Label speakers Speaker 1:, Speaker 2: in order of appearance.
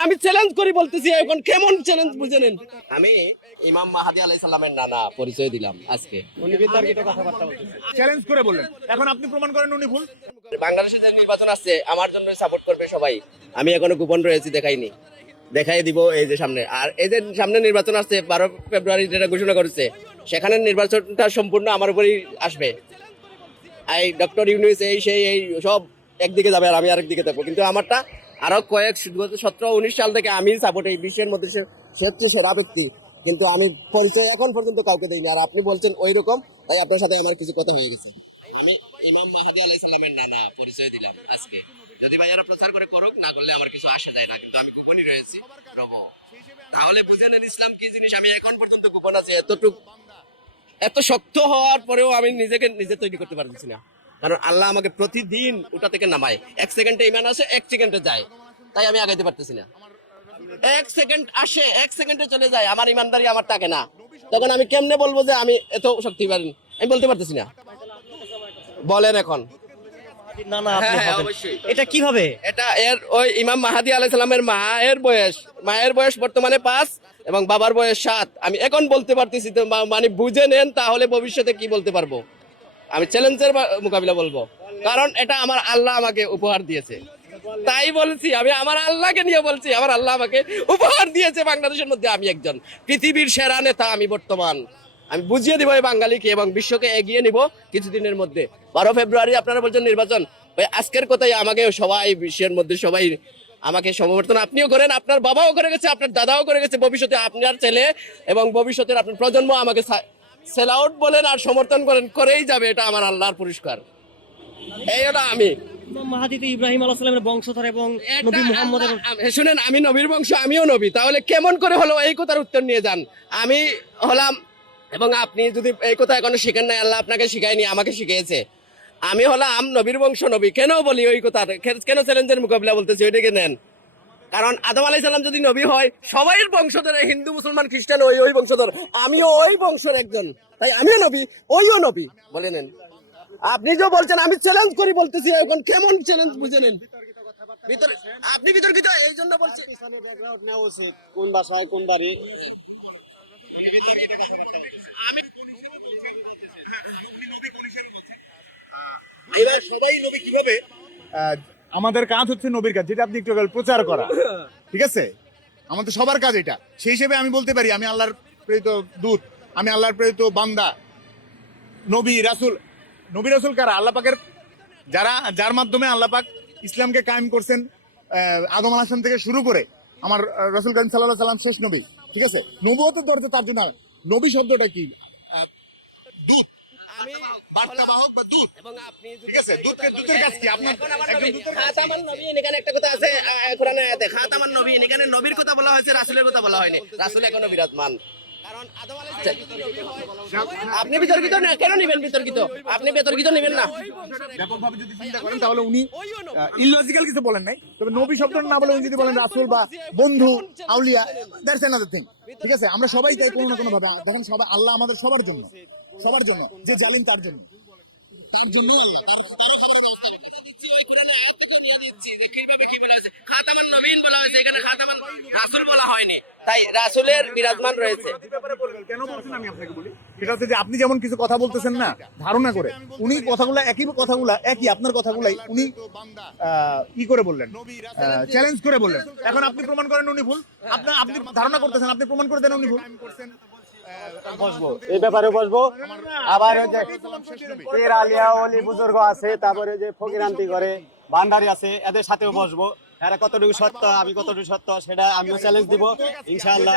Speaker 1: আমি চ্যালেঞ্জ করি বলতেছি এখন কেমন চ্যালেঞ্জ বুঝে নেন। আমি ইমাম মাহাদি আলাইহিস সালামের নানা পরিচয় দিলাম আজকে।
Speaker 2: চ্যালেঞ্জ করে বললেন। এখন আপনি প্রমাণ করেন উনি ভুল।
Speaker 1: বাংলাদেশে যে নির্বাচন আসছে আমার জন্য সাপোর্ট করবে সবাই। আমি এখনও গোপন রয়েছি দেখাইনি। দেখাই দিব এই যে সামনে। আর এই যে সামনে নির্বাচন আসছে বারো ফেব্রুয়ারি যেটা ঘোষণা করেছে সেখানে নির্বাচনটা সম্পূর্ণ আমার উপরেই আসবে। এই ডক্টর ইউনিস এই সেই এই সব একদিকে যাবে আর আমি আরেক দিকে থাকব। কিন্তু আমারটা আরও কয়েক সতেরো উনিশ সাল থেকে আমি সাপোর্ট এই বিশ্বের মধ্যে সে- সবচেয়ে সেরা ব্যক্তি কিন্তু আমি পরিচয় এখন পর্যন্ত কাউকে দিইনি। আর আপনি বলছেন ওই রকম তাই আপনার সাথে আমার কিছু কথা হয়ে গেছে। আমি ইমাম মাহাদি আলাইহিস সালামের নানা পরিচয় দিলাম আজকে। যদি ভাইয়ারা প্রচার করে করুক না করলে আমার কিছু আসে যায় না কিন্তু আমি গোপনই রয়েছি। রব। তাহলে বুঝে নেন ইসলাম কি জিনিস? আমি এখন পর্যন্ত গোপন আছি এতটুক এত শক্ত হওয়ার পরেও আমি নিজেকে নিজে তৈরি করতে পারতেছি না। কারণ আল্লাহ আমাকে প্রতিদিন ওটা থেকে নামায়। এক সেকেন্ডে ইমান আসে এক সেকেন্ডে যায়। তাই আমি আগাইতে পারতেছি না। এক সেকেন্ড আসে এক সেকেন্ডে চলে যায়। আমার ইমানদারি আমার থাকে না। তখন আমি কেমনে বলব যে আমি এত শক্তিবান আমি বলতে পারতেছি না। বলেন এখন।
Speaker 3: না না
Speaker 1: হ্যাঁ, হ্যাঁ।
Speaker 3: এটা কীভাবে?
Speaker 1: এটা এর ওই ইমাম মাহাদি আলাইহিস সালামের মায়ের বয়স। মায়ের বয়স বর্তমানে পাঁচ এবং বাবার বয়স সাত। আমি এখন বলতে পারতেছি তো মানে বুঝে নেন তাহলে ভবিষ্যতে কি বলতে পারব? আমি চ্যালেঞ্জের মোকাবিলা বলব। কারণ এটা আমার আল্লাহ আমাকে উপহার দিয়েছে। তাই বলছি, আমি আমার আল্লাহকে নিয়ে বলছি, আমার আল্লাহ আমাকে উপহার দিয়েছে বাংলাদেশের মধ্যে আমি একজন। পৃথিবীর সেরা নেতা আমি বর্তমান। আমি বুঝিয়ে দিব এই বাঙালিকে এবং বিশ্বকে এগিয়ে নিব কিছুদিনের মধ্যে। বারো ফেব্রুয়ারি আপনারা বলছেন নির্বাচন, ওই আজকের কথাই আমাকে সবাই বিশ্বের মধ্যে সবাই আমাকে সমর্থন আপনিও করেন, আপনার বাবাও করে গেছে, আপনার দাদাও করে গেছে, ভবিষ্যতে আপনার ছেলে এবং ভবিষ্যতের আপনার প্রজন্ম আমাকে সেল আউট বলেন আর সমর্থন করেন করেই যাবে এটা আমার আল্লাহর পুরস্কার। এই হলো আমি।
Speaker 3: ইমাম মাহাদি তো ইব্রাহিম আলাহ সালামের বংশধর এবং নবী
Speaker 1: শুনেন আমি নবীর বংশ আমিও নবী। তাহলে কেমন করে হলো এই কথার উত্তর নিয়ে যান? আমি হলাম এবং আপনি যদি এই কথা এখনও শিখেন নাই আল্লাহ আপনাকে শিখায়নি আমাকে শিখিয়েছে। আমি হলাম নবীর বংশ নবী। কেন বলি ওই কথা? কেন চ্যালেঞ্জের মোকাবিলা বলতেছি? ওইটাকে নেন। কারণ আদম আলাই সালাম যদি নবী হয় সবাই বংশধর হিন্দু মুসলমান খ্রিস্টান ওই ওই বংশধর আমিও ওই বংশের একজন তাই আমিও নবী ওইও নবী বলে নেন আপনি যে বলছেন আমি চ্যালেঞ্জ করি বলতেছি এখন কেমন চ্যালেঞ্জ বুঝে নেন আপনি বিতর্কিত এই জন্য বলছি
Speaker 4: কোন বাসায় কোন বাড়ি
Speaker 2: সবাই নবী কীভাবে আমাদের কাজ হচ্ছে নবীর কাজ, যেটা আপনি একটু প্রচার করা। ঠিক আছে? আমাদের সবার কাজ এটা। সেই হিসেবে আমি বলতে পারি, আমি আল্লাহর প্রেরিত দূত, আমি আল্লাহর প্রেরিত বান্দা। নবী, রাসুল, নবী, রাসূল কারা? আল্লাহ পাকের যারা, যার মাধ্যমে আল্লাহ পাক ইসলামকে কায়েম করছেন আদম আলাহাম থেকে শুরু করে আমার রাসূল কারিম সাল্লাল্লাহু সাল্লাম শেষ নবী। ঠিক আছে? নবুয়তের দরজা তার জন্য নবী শব্দটা কি? কি?
Speaker 1: এবং আপনি যদি নবী? খাতামান নবীন, এখানে একটা কথা আছে কোরআনে আয়াতে, খাতামান নবী এখানে নবীর কথা বলা হয়েছে রাসূলের কথা বলা হয়নি রাসূল এখনও বিরাজমান নবী হয়, আপনি বিতর্কিত না? কেন নেবেন বিতর্কিত? আপনি বিতর্কিত নেবেন না।
Speaker 2: ব্যাপকভাবে যদি চিন্তা করেন তাহলে উনি ইললজিক্যাল কিছু বলেন নাই। তবে নবী শব্দটা না বলে উনি যদি বলেন রাসূল বা বন্ধু আউলিয়া দ্যাটস অ্যানাদার থিং। ঠিক আছে? আমরা সবাই তাই কোনো না কোনো ভাবে দেখেন সবাই আল্লাহ আমাদের সবার জন্য সবার জন্য। যে জালিম তার জন্য। তার জন্য আল্লাহ
Speaker 1: আমি নিচে ওই কোরআনে আয়াত থেকে নিয়ে দিচ্ছি যে কীভাবে কি বলা হয়েছে? খাতামান নবীন বলা হয়েছে এখানে খাতামান রাসূল বলা হয়নি। তাই রাসূলের বিরাজমান রয়েছে।
Speaker 2: যে ব্যাপারে বলবেন, কেন বলছেন আমি আপনাকে বলি? সেটা হচ্ছে যে আপনি যেমন কিছু কথা বলতেছেন না ধারণা করে উনি কথাগুলো একই কথাগুলো একই আপনার কথাগুলাই উনি ই করে বললেন চ্যালেঞ্জ করে বললেন। এখন আপনি প্রমাণ করেন উনি ভুল। আপনি আপনি ধারণা করতেছেন আপনি প্রমাণ করে দেন উনি ভুল।
Speaker 4: বসবো এই ব্যাপারে বসবো। আবার ওই যে আলিয়া অলি বুজুর্গ আছে তারপরে যে ফকিরান্তি করে ভান্ডারি আছে এদের সাথেও বসবো। এরা কতটুকু সত্য আমি কতটুকু সত্য সেটা আমিও চ্যালেঞ্জ দিব ইনশাআল্লাহ।